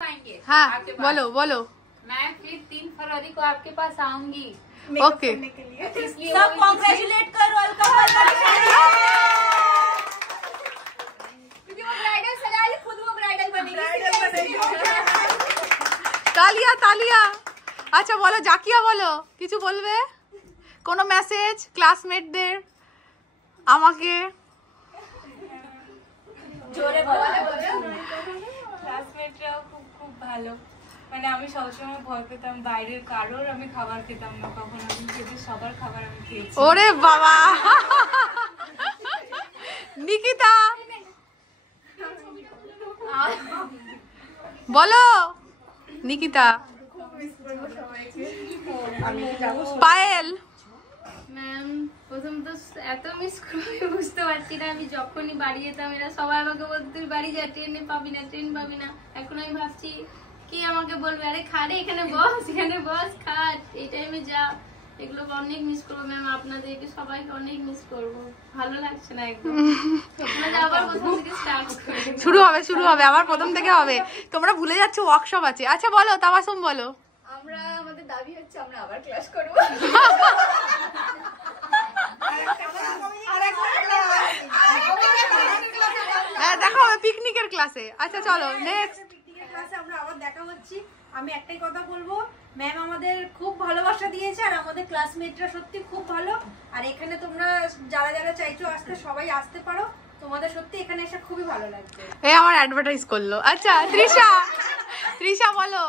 हाँ बोलो बोलो। मैं फिर 3 फरवरी को आपके पास आऊंगी। ओके इसलिए सब कांग्रेचुलेट करो अलका। क्योंकि वो ब्राइडल सजा ली, खुद वो ब्राइडल बनेगी। तालिया तालिया। আচ্ছা বলো জাকিয়া বলো, কিছু বলবে? কোনো মেসেজ ক্লাসমেটদের আমাকে? জোরে বলো। ক্লাসমেটরাও খুব ভালো, মানে আমি সবসময় ভয় পেতাম বাইরের কারোর আমি খাবার খেতাম না কখনো, কিন্তু সবার খাবার আমি খেয়েছি। ওরে বাবা। নিকিতা বলো। নিকিতা পায়েল ম্যাম প্রথম তো এত মিস করে বুঝতে পারছি না। আমি যখনই বাড়ি যেতাম এরা সবাই আমাকে বলতো তুই বাড়ি যা, ট্রেনে পাবি না, ট্রেন পাবি না। এখন আমি ভাবছি কি আমাকে বলবে, আরে খারে এখানে বস, এখানে বস, খাট, এই টাইমে যা। এগুলোকে অনেক মিস করবো ম্যাম, আপনাদেরকে সবাইকে অনেক মিস করবো। ভালো লাগছে না একদম। আবার প্রথম থেকে স্টার্ট শুরু হবে আবার প্রথম থেকে হবে। তোমরা ভুলে যাচ্ছ ওয়ার্কশপ আছে। আচ্ছা বলো তাবাসুম বলো। আমরা আমাদের দাবি হচ্ছে আমরা আবার ক্লাস করব। হ্যাঁ দেখা হবে পিকনিকের ক্লাসে। আচ্ছা চলো নেক্সট। পিকনিকের ক্লাসে আমরা আবার দেখা হচ্ছি। আমি একটাই কথা বলবো, ম্যাম আমাদের খুব ভালোবাসা দিয়েছে আর আমাদের ক্লাসমেটরা সত্যি খুব ভালো। আর এখানে তোমরা যারা যারা চাইছো আসতে সবাই আসতে পারো, তোমাদের সত্যি এখানে এসে খুবই ভালো লাগছে। এই আমার অ্যাডভার্টাইজ করলো। আচ্ছা তৃষা বলো।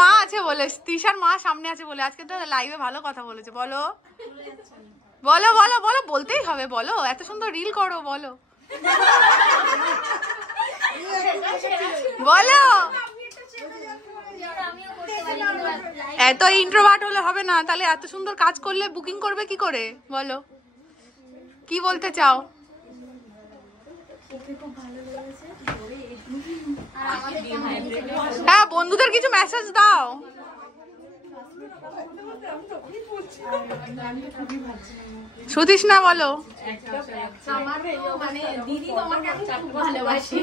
মা আছে বলে, তৃষার মা সামনে আছে বলে আজকে তো লাইভে ভালো কথা বলেছে। বলো বলো বলো বলো, বলতেই হবে, বলো। এত সুন্দর রিল করো, বলো বলো। এত ইন্ট্রোভার্ট হলে হবে না, তাহলে এত সুন্দর কাজ করলে বুকিং করবে কি করে? বলো কি বলতে চাও? হ্যাঁ বন্ধুদের কিছু মেসেজ দাও। সুতিস না বলো। আমার মানে দিদি তোমাকে আমি খুব ভালোবাসি।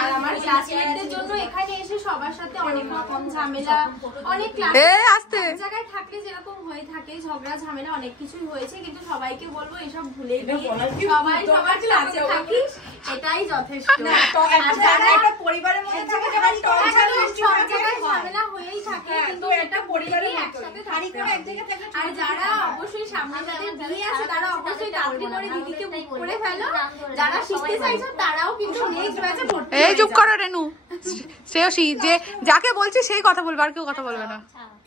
আর আমার ক্লাসমেটদের জন্য এখানে এসে সবার সাথে অনেক রকম ঝামেলা, অনেক ক্লাস জায়গায় থাকলে যেরকম হয়ে থাকে ঝগড়া ঝামেলা অনেক কিছুই হয়েছে, কিন্তু সবাইকে বলবো এসব ভুলে গিয়ে সবাই সবার ক্লাসে থাকিস, এটাই যথেষ্ট। পরিবারের মধ্যে থাকে সব জায়গায় ঝামেলা হয়েই থাকে, কিন্তু এটা পরিবারের একসাথে থাকতে হবে। আর যারা অবশ্যই সামনে যাদের বিয়ে আছে তারা অবশ্যই তাড়াতাড়ি করে দিদিকে বুক করে ফেলো। যারা শিখতে চাইছো তারাও কিন্তু নেক্সট ব্যাচে ভর্তি। এই চুপ করো রেনু। শ্রেয়সী যে যাকে বলছি সেই কথা বলবে, আর কেউ কথা বলবে না।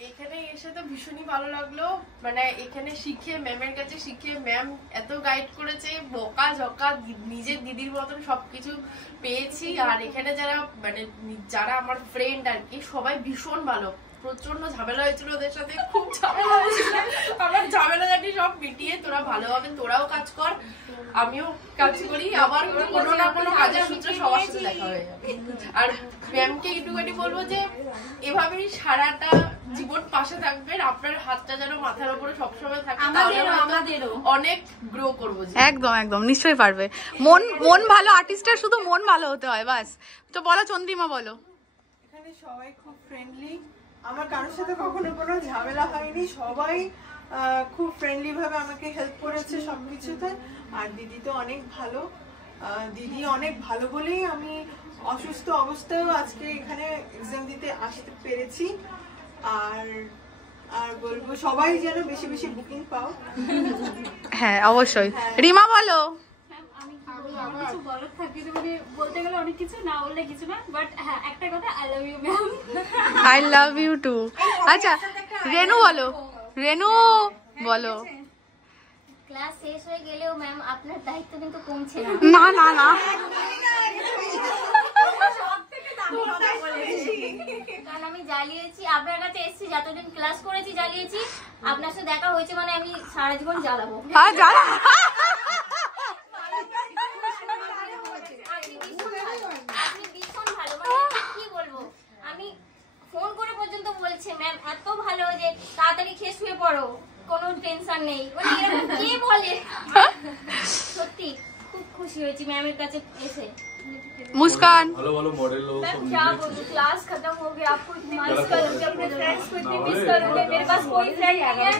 এখানে এসে তো ভীষণই ভালো লাগলো, মানে এখানে শিখে ম্যামের কাছে শিখে ম্যাম এত গাইড করেছে, বকা ঝকা নিজের দিদির মতন সবকিছু পেয়েছি। আর এখানে যারা মানে যারা আমার ফ্রেন্ড আর কি সবাই ভীষণ ভালো। প্রচন্ড ঝামেলা হয়েছিল ওদের সাথে, খুব ঝামেলা হয়েছিল। আমার ঝামেলা জানি সব মিটিয়ে তোরা ভালোভাবে তোরাও কাজ কর, আমিও কাজ করি, আবার কোনো না কোনো কাজের সূত্রে সবার সাথে দেখা হয়ে যাবে। আর ম্যামকে একটুখানি বলবো যে এভাবেই সারাটা জীবন পাশে থাকবেন, আপনার হাতটা যেন মাথার উপরে সবসময় থাকে, আমাদেরও অনেক গ্রো করবো। একদম একদম নিশ্চয়ই পারবে। মন ভালো, আর্টিস্টের শুধু মন ভালো হতে হয় বাস। তো বলো চন্দ্রিমা বলো। এখানে সবাই খুব ফ্রেন্ডলি, আমার কারোর সাথে কখনো কোনো ঝামেলা হয়নি, সবাই খুব ফ্রেন্ডলি ভাবে আমাকে হেল্প করেছে সবকিছুতে। আর দিদি তো অনেক ভালো, দিদি অনেক ভালো বলেই আমি অসুস্থ অবস্থায়ও আজকে এখানে এক্সাম দিতে আসতে পেরেছি। আর আর বলবো সবাই যেন বেশি বেশি বুকিং পাও। হ্যাঁ অবশ্যই। রিমা বলো। কিছু বলার থাকে মানে বলতে গেলে অনেক কিছু, না বললে কিছু না, বাট হ্যাঁ একটা কথা, I love you ma'am. I love you too. আচ্ছা রেনু বলো। রেনু বলো। ক্লাস শেষ হয়ে গেলেও ম্যাম আপনার দায়িত্ব কিন্তু কমছে না। না না না কারণ আমি জ্বালিয়েছি আপনার কাছে এসেছি, যতদিন ক্লাস করেছি জ্বালিয়েছি, আপনার সাথে দেখা হয়েছে মানে আমি সারা জীবন জ্বালাবো। হ্যাঁ জ্বালা। আপনি ভীষণ ভালো, মানে কি বলবো, আমি ফোন করে পর্যন্ত বলছে ম্যাম এত ভালো যে তাড়াতাড়ি খেয়ে শুয়ে পড়ো, কোনো টেনশন নেই। মানে এরকম কে বলে? সত্যি খুব খুশি হয়েছি ম্যামের কাছে এসে। मुस्कान हेलो हेलो मॉडल लोग मैं क्या बोलूं, क्लास खत्म हो गया, आपको इतनी मिस करूंगी, अपने फ्रेंड्स को इतनी मिस करूंगी। मेरे पास कोई फ्रेंड नहीं है,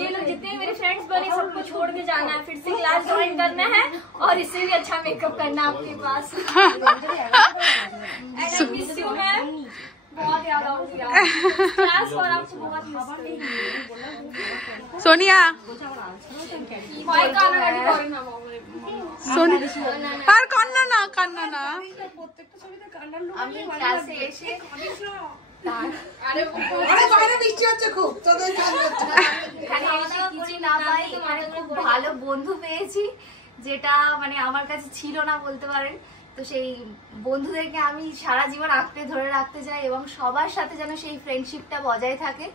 ये लोग जितने मेरे फ्रेंड्स बने सबको छोड़ के जाना है, फिर से क्लास ज्वाइन करना है और इससे भी अच्छा मेकअप करना है आपके पास। And I miss you ma'am, बहुत याद आऊंगी क्लास और आपको बहुत मिस करूंगी। सोनिया ভয় কান্নাকাটি করে না আর কান্না না কান্না না আমি ক্লাসে এসে না পাই মানে খুব ভালো বন্ধু পেয়েছি, যেটা মানে আমার কাছে ছিল না বলতে পারেন। তো সেই বন্ধুদেরকে আমি সারা জীবন আঁকড়ে ধরে রাখতে চাই এবং সবার সাথে যেন সেই ফ্রেন্ডশিপটা বজায় থাকে।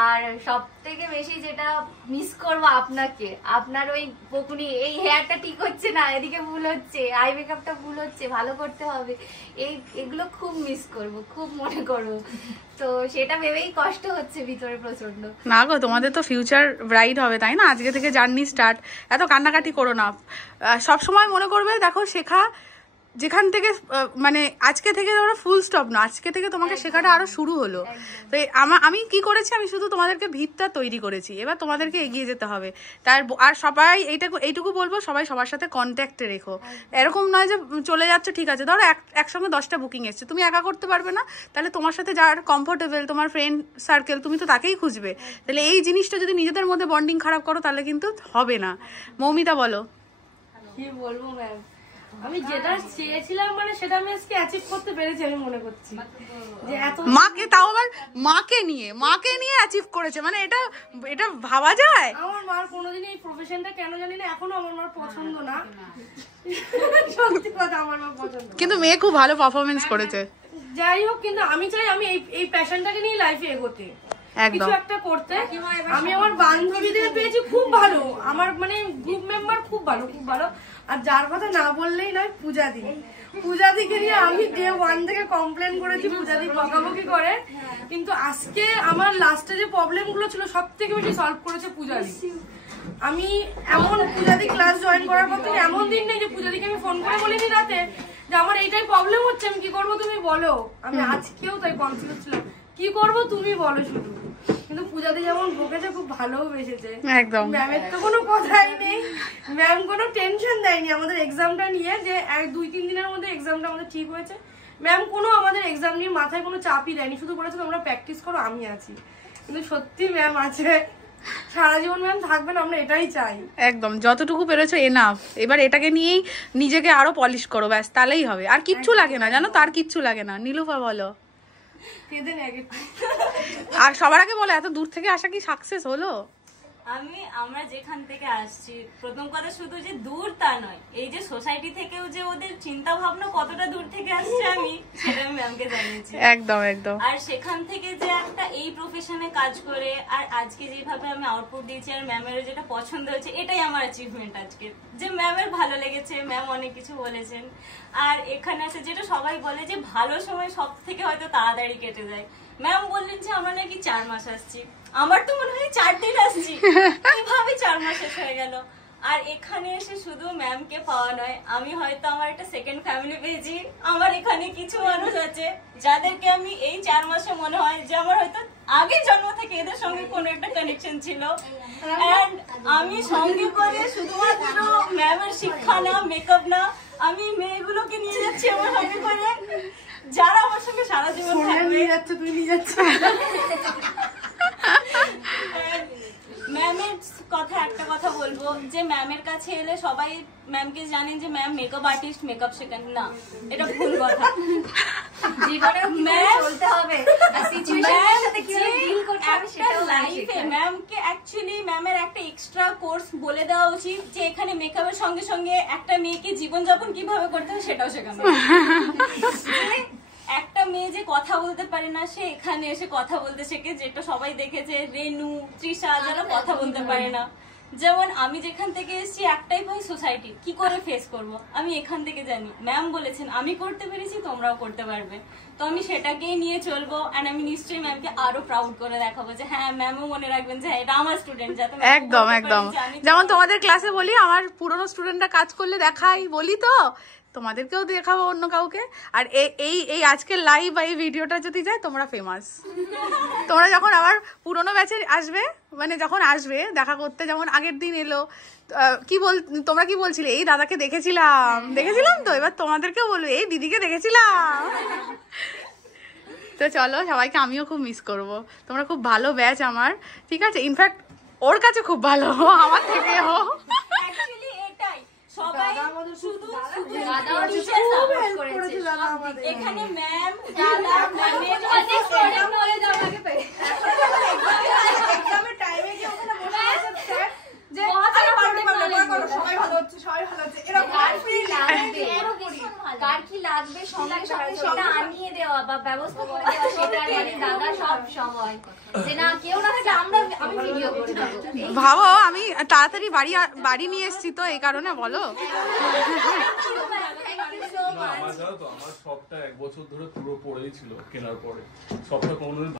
আর সব থেকে বেশি যেটা মিস করবো আপনাকে, আপনার ওই বকুনি, এই হেয়ারটা ঠিক হচ্ছে না, এদিকে ভুল হচ্ছে, আই মেকআপটা ভুল হচ্ছে, ভালো করতে হবে, এগুলো খুব মিস করব, খুব মনে করব। তো সেটা ভেবেই কষ্ট হচ্ছে ভিতরে প্রচন্ড। না গো, তোমাদের তো ফিউচার ব্রাইট হবে তাই না? আজকে থেকে জার্নি স্টার্ট। এত কান্নাকাটি করো না, সব সময় মনে করবে দেখো শেখা যেখান থেকে মানে আজকে থেকে ধরো ফুল স্টপ না, আজকে থেকে তোমাকে শেখাটা আরো শুরু হলো। তো আমি কি করেছি, আমি শুধু তোমাদেরকে ভিতটা তৈরি করেছি, এবার তোমাদেরকে এগিয়ে যেতে হবে। আর সবাই এইটুকু বলবো, সবাই সবার সাথে কন্ট্যাক্টে রেখো। এরকম নয় যে চলে যাচ্ছ, ঠিক আছে ধরো একসঙ্গে 10টা বুকিং এসছে, তুমি একা করতে পারবে না, তাহলে তোমার সাথে যার কমফোর্টেবল, তোমার ফ্রেন্ড সার্কেল, তুমি তো তাকেই খুঁজবে। তাহলে এই জিনিসটা যদি নিজেদের মধ্যে বন্ডিং খারাপ করো তাহলে কিন্তু হবে না। মৌমিতা বলো। কি বলবো ম্যাম, আমি যেটা চেয়েছিলাম মানে সেটা আমি আজকে অ্যাচিভ করতে পেরেছি। আমি মনে করছি যে এত মাকে, তাও আবার মাকে নিয়ে অ্যাচিভ করেছে, মানে এটা ভাবা যায়? আমার মার কোনোদিন এই প্রফেশনটা কেন জানি না এখনো আমার মার পছন্দ না, সত্যি কথা আমার মার পছন্দ, কিন্তু মেয়ে খুব ভালো পারফরমেন্স করেছে। যাই হোক, কিন্তু আমি চাই আমি এই প্যাশনটাকে নিয়ে লাইফে এগোতে, কিছু একটা করতে। আমি আমার বান্ধবীদের পেয়েছি খুব ভালো, আমার মানে গ্রুপ মেম্বার খুব ভালো, খুব ভালো। আর যার কথা না বললেই নয়, পূজাদিকে নিয়ে আমি ডে 1 থেকে কমপ্লেন করেছি, পূজাদি বকাবকি করে, কিন্তু আজকে আমার লাস্টে যে প্রবলেম গুলো ছিল সব থেকে বেশি সলভ করেছে পূজাদি। আমি এমন পূজাদি ক্লাস জয়েন করার পর থেকে এমন দিন নেই যে পূজাদিকে আমি ফোন করে বলিনি রাতে যে আমার এইটাই প্রবলেম হচ্ছে, আমি কি করবো তুমি বলো। আমি আজকেও তাই কনফিউজ ছিলাম, কি করবো তুমি বলো শুধু। কিন্তু পূজাদি যেমন বকেছে, খুব ভালো বেসেছে একদম। ম্যামের তো কোনো কথাই নেই, ম্যাম কোনো টেনশন দেয়নি আমাদের এক্সামটা নিয়ে, যে 2-3 দিনের মধ্যে এক্সামটা আমাদের ঠিক হয়েছে। ম্যাম কোনো আমাদের এক্সাম নিয়ে মাথায় কোনো চাপই দেয়নি, শুধু বলেছে তোমরা প্র্যাকটিস করো, আমি আছি। কিন্তু সত্যি ম্যাম আছে, সারা জীবন ম্যাম থাকবেন, আমরা এটাই চাই। একদম, যতটুকু পেরেছো এনাফ। এবার এটাকে নিয়েই নিজেকে আরো পলিশ করো, ব্যাস, তাহলেই হবে। আর কিচ্ছু লাগে না, জানো, তার কিচ্ছু লাগে না। নীলুফা বলো। আর সবার আগে বলো, এত দূর থেকে আসা কি সাকসেস হলো? আমরা যেখান থেকে আসছি, প্রথম কথা শুধু যে দূর তা নয়, এই যে সোসাইটি থেকেও যে ওদের চিন্তা ভাবনা কতটা দূর থেকে আসছে আমি সেটা আমি ম্যামকে জানিয়েছি। একদম একদম। আর সেখান থেকে যে একটা এই প্রফেশনে কাজ করে আর আজকে যেভাবে আমি আউটপুট দিয়েছি আর ম্যামেরও যেটা পছন্দ হয়েছে, এটাই আমার অ্যাচিভমেন্ট আজকে। যে ম্যামের ভালো লেগেছে, ম্যাম অনেক কিছু বলেছেন। আর এখানে আছে যেটা সবাই বলে যে ভালো সময় সব থেকে হয়তো তাড়াতাড়ি কেটে যায়। ম্যাম বললেন যে আমরা নাকি 4 মাস আসছি, আমার তো মনে হয় 4 দিন আসছি, কিভাবে 4 মাস শেষ হয়ে গেল। আর এখানে এসে শুধু ম্যামকে পাওয়া নয়, আমি হয়তো আমার একটা সেকেন্ড ফ্যামিলি পেয়েছি। আমার এখানে কিছু মানুষ আছে যাদেরকে আমি এই 4 মাসে মনে হয় যে আমার হয়তো আগের জন্ম থেকে এদের সঙ্গে কোনো একটা কানেকশন ছিল। এন্ড আমি সঙ্গে করে শুধুমাত্র ম্যামের শিক্ষা না, মেকআপ না, আমি মেয়েগুলোকে নিয়ে যাচ্ছি আমার সঙ্গে করে, যারা আমার সঙ্গে সারা জীবন থাকবে। ম্যামের কথা একটা কথা বলবো, যে ম্যামের কাছে এলে সবাই ম্যামকে জানেন যে ম্যাম মেকআপ আর্টিস্ট, মেকআপ শেখান না, এটা ভুল কথা। জীবনেও ম্যাম চলতে হবে, সিচুয়েশনের সাথে কিভাবে ডিল করতে হবে সেটাও লাইফে ম্যামকে অ্যাকচুয়ালি ম্যামের একটা এক্সট্রা কোর্স বলে দেওয়া উচিত, যে এখানে মেকআপের সঙ্গে সঙ্গে একটা মেয়েকে জীবনযাপন কিভাবে করতে হয় সেটাও শেখানো। একটা মেয়ে যে কথা বলতে পারে না, সে এখানে এসে কথা বলতে শেখে, যেটা সবাই দেখেছে রেনু, তৃষা, যারা কথা বলতে পারে না। যেমন আমি যেখান থেকে এসেছি, একটাই ভয় সোসাইটি, কি করে ফেস করব, আমি এখান থেকে জানি। ম্যাম বলেছেন আমি করতে পেরেছি, তোমরাও করতে পারবে। তো আমি সেটাকেই নিয়ে চলবো। এন্ড আমি নিশ্চয়ই ম্যামকে আরো প্রাউড করে দেখাবো যে হ্যাঁ, ম্যামও মনে রাখবেন যে এটা আমার স্টুডেন্ট। যাতে একদম একদম, যেমন তোমাদের ক্লাসে বলি, আমার পুরনো স্টুডেন্টরা কাজ করলে দেখাই, বলি তো তোমাদেরকেও দেখাবো অন্য কাউকে। আর এই আজকের লাইভ বা এই ভিডিওটা যদি যায় তোমরা ফেমাস। তোমরা যখন আবার পুরোনো ব্যাচে আসবে, মানে যখন আসবে দেখা করতে, যেমন আগের দিন এলো তোমরা কি বলছিলে, এই দাদাকে দেখেছিলাম তো, এবার তোমাদেরকেও বলবে এই দিদিকে দেখেছিলাম। তো চলো, সবাইকে আমিও খুব মিস করব। তোমরা খুব ভালো ব্যাচ আমার, ঠিক আছে? ইনফ্যাক্ট ওর কাছে খুব ভালো, আমার থেকেও। অ্যাকচুয়ালি এটাই সবাই শুধু এখানে ম্যাম দাদা ম্যামের টাইমে গিয়ে ওখানে বসে আছে স্যার যে সবাই ভালো হচ্ছে এরকম কার কি লাগবে সঙ্গে সঙ্গে সেটা আনিয়ে দেওয়া বা ব্যবস্থা করে দেওয়া, সেটা দাদা সব সময় যে না কেউ না থাকে আমি ভিডিও করে দেবো। ভাবো আমি তাড়াতাড়ি বাড়ি নিয়ে এসেছি তো এই কারণে, বলো। আমার জানো তো, আমার শপটা 1 বছর ধরে পুরো পড়েই ছিল কেনার পরে, শপটা কোনোদিন